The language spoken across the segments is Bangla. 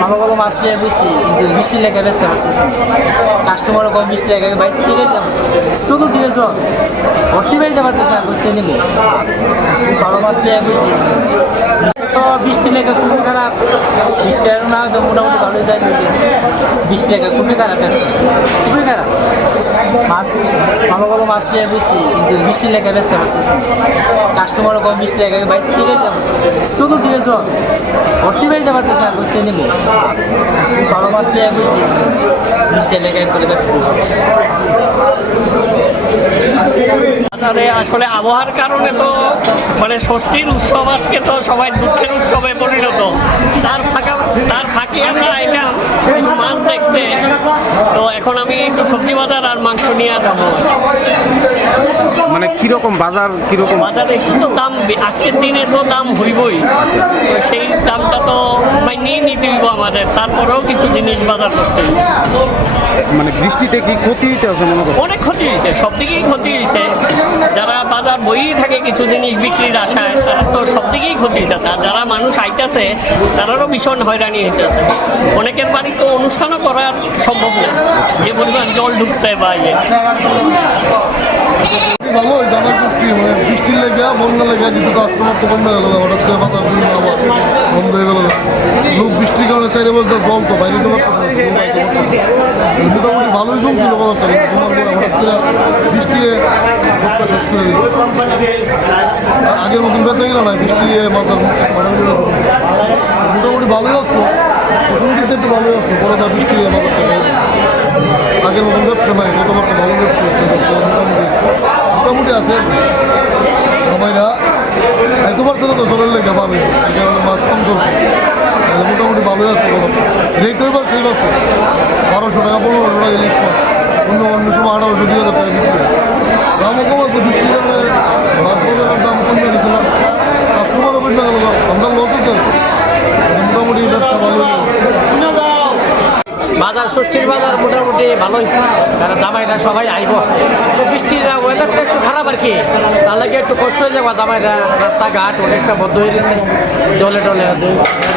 ভালো ভালো মাছ নিয়ে বেশি কিন্তু বৃষ্টি লেগে বেচতে পারতেছি কাস্টমারও কম বৃষ্টি লেগে বাইক থেকে চতুর্দিকে চল। ভর্তি বেরোতে পারতেছে না করতে নিব। ভালো মাছ নিয়ে বেশি তো বৃষ্টি লেগে খুবই খারাপ। বৃষ্টি আর না হয়তো মোটামুটি ভালোই যায় বৃষ্টি লেগে খুবই খারাপ খুবই খারাপ। মাছ ভালো ভালো মাছ নিয়ে বেশি কিন্তু বৃষ্টি লেগে বেচতে পারতেছি কাস্টমারও কম বৃষ্টি লেগে বাইক থেকে চতুর্দিকে চল ভর্তি বেরোতে পারতেছে না করতে নিব ভালো মাছ নিয়ে বেশি বৃষ্টি লেগে করে ব্যবসা আসলে আবহাওয়ার কারণে তো মানে ষষ্ঠীর উৎসব আজকে তো সবাই দুঃখের উৎসবে পরিণত। তার ফাঁকা তার ফাঁকে আমরা দেখতে তো এখন আমি একটু সবজি বাজার আর মাংস নিয়ে যাব। মানে কীরকম বাজার কীরকম? বাজারে একটু তো দাম আজকের দিনে তো দাম হইবই। তো সেই হইব আমাদের তারপরেও কিছু জিনিস বাজার করতে। মানে বৃষ্টিতে কি ক্ষতি হইতে আছে মনে করো? অনেক ক্ষতি হয়েছে সব দিকেই ক্ষতি হয়েছে যারা বাজার বইই থাকে কিছু জিনিস বিক্রির আশায় তারা তো সব দিকেই ক্ষতি হইতেছে। আর যারা মানুষ আইতেছে তারারও ভীষণ হয়রানি হইতেছে। অনেকের বাড়ি তো অনুষ্ঠানও করা সম্ভব না যে পরিমাণ জল ঢুকছে বা ইয়ে ভালো জানা ষষ্ঠী মানে বৃষ্টির লেগে বন্যা লেগে কিছু কাস্টমার তো কমে গেল। হঠাৎ করে বাতাস আবার বন্ধ হয়ে গেল। লোক বৃষ্টির কারণে চাইলে বলতে জল তো বাইরে তো। মোটামুটি ভালোই জমছিল হঠাৎ করে বৃষ্টি শেষ করে আগের মতন বেঁচে গেল না, বৃষ্টি মাথার মোটামুটি ভালোই আসতো। প্রথম দিক একটু ভালোই আসতো, পরে তার বৃষ্টি মাথার আগের মতন ব্যবসা নাই বছর ভালো ব্যবসা মোটামুটি আছে। সবাইরা এত পারছে না তো? জলের লেগে পাবে এই মাছ কম চলছে। মোটামুটি ভালোই আসতো রেট ওইবার সেই বাঁচতো বারোশো টাকা, পনেরোশো টাকা ইলিশ মাছ। অন্য অন্য সময় আঠারোশো দুই হাজার টাকা বিক্রি বৃষ্টি মাছ দাম কমে গেছিলাম কাস্টমারও গেল আমরা লস মোটামুটি ব্যবসা ভালো। বাজার, ষষ্ঠীর বাজার মোটামুটি ভালোই। কারণ জামাইরা সবাই আইব। তো বৃষ্টির ওয়েদারটা একটু খারাপ আর কি। তার লাগে একটু কষ্ট হয়ে যাব আমার রাস্তাঘাট অনেকটা বদ্ধ হয়ে গেছে, জলে টলে। আর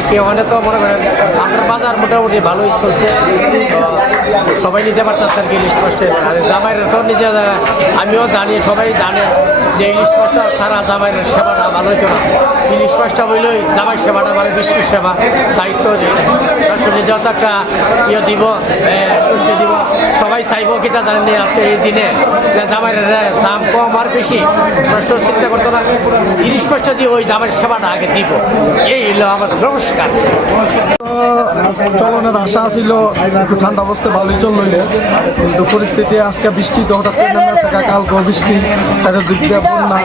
কি, ওখানে তো মনে করেন আপনার বাজার মোটামুটি ভালোই চলছে। সবাই নিতে পারতেছে আর কি ইলিশ মাছটা আর জামাইরা তো নিজে, আমিও জানি, সবাই জানে যে ইলিশ মাছটা সারা জামাইয়ের সেবাটা ভালো হইতো না। ইলিশ মাছটা হইলেই জামাই সেবাটা মানে বৃষ্টির সেবা, দায়িত্ব আসলে যত একটা ইয়ে দিব সুষ্টি দিব। সবাই চাইব কিটা জানেন আজকে এই দিনে জামাইয়ের দাম কম আর বেশি। প্রশ্ন চিন্তা করতো না ইলিশ মাছটা দিয়ে ওই জামাইয়ের সেবাটা আগে দিব। এই হলো আমার নমস্কার। চলনের আশা ছিল, একটু ঠান্ডা অবস্থা চল লইলে কিন্তু পরিস্থিতি আজকে বৃষ্টি তো হঠাৎ করে নেমে আসে কালকে বৃষ্টি, সাইডের দিক দিয়ে বন্যা।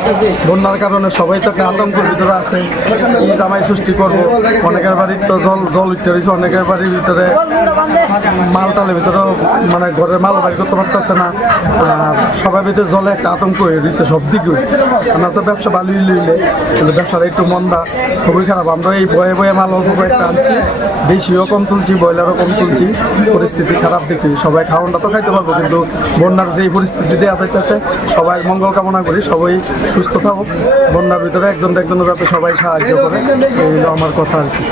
বন্যার কারণে সবাই তো একটা আতঙ্কের ভিতরে আছে, এই জামাই সৃষ্টি করব অনেকের বাড়ির তো জল জল উঠতে রয়েছে অনেকের বাড়ির ভিতরে মাল টালের ভিতরে মানে ঘরে মাল বাড়ি করতে পারতেছে না, আর সবার ভিতরে জলে একটা আতঙ্ক হয়ে রয়েছে সব দিকে। আমরা তো ব্যবসা ভালোই লইলে কিন্তু ব্যবসাটা একটু মন্দা, খুবই খারাপ। আমরা এই বয়ে বয়ে মাল অল্প কয়েকটা আনছি দেশিও কম তুলছি, ব্রয়লারও কম তুলছি, পরিস্থিতি খারাপ দেখি সবাই খাওয়ানটা তো খাইতে পারব কিন্তু বন্যার যেই পরিস্থিতি দেওয়া যাইতেছে সবাই মঙ্গল কামনা করি সবাই সুস্থ থাকুক। বন্যার ভিতরে একজন একজনের যাতে সবাই সাহায্য করে এই হলো আমার কথা আর কি।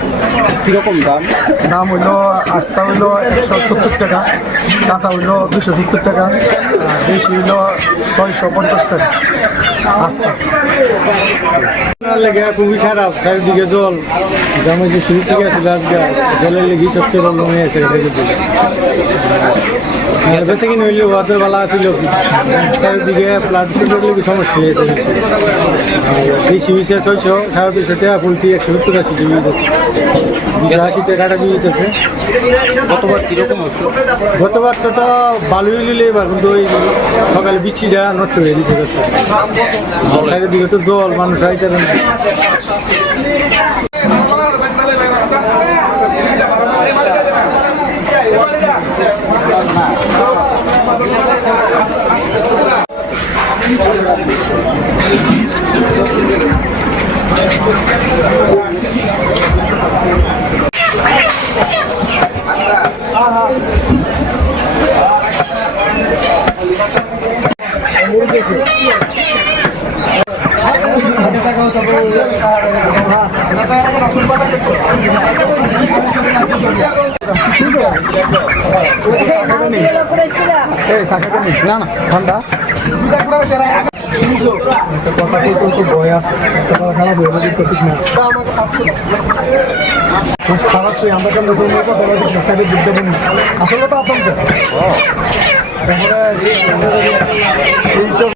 কীরকম দাম? দাম হইল আস্তা হইল একশো সত্তর টাকা কাটা হইল দুশো সত্তর টাকা আর দেশি হইল ছয়শো পঞ্চাশ টাকা আস্তা লেগে খুবই খারাপ চারিদিকে জল। গ্রামে যে শুরু থেকে আছিল আজকে জলের লেগে সবচেয়ে জল জমে আছে বেশি কিনে হইলে ওয়াদের বেলা আছিল চারিদিকে প্লাট সিলের লেগে সমস্যা হয়েছে। বেশি হয়েছে ছয়শো সাড়ে দুশো টাকা ফুলটি একশো সত্তর আশি দিতেছে দুশো আশি টাকাটা দিতেছে গতবার কীরকম গতবার তো তো ভালোই নিলে এবার কিন্তু ওই সকালে বৃষ্টিটা নষ্ট হয়ে দিতে চারিদিকে তো জল মানুষ আইতে না না ঠান্ডা। একটা কথা বলতে একটু ভয় আছে একটা কথা খারাপ হয়ে যাবে তো ঠিক না খুব খারাপ তুই আমরা কেন কথা বলতে সাইডের দিক দেবেন আসলে তো আতঙ্ক এই চল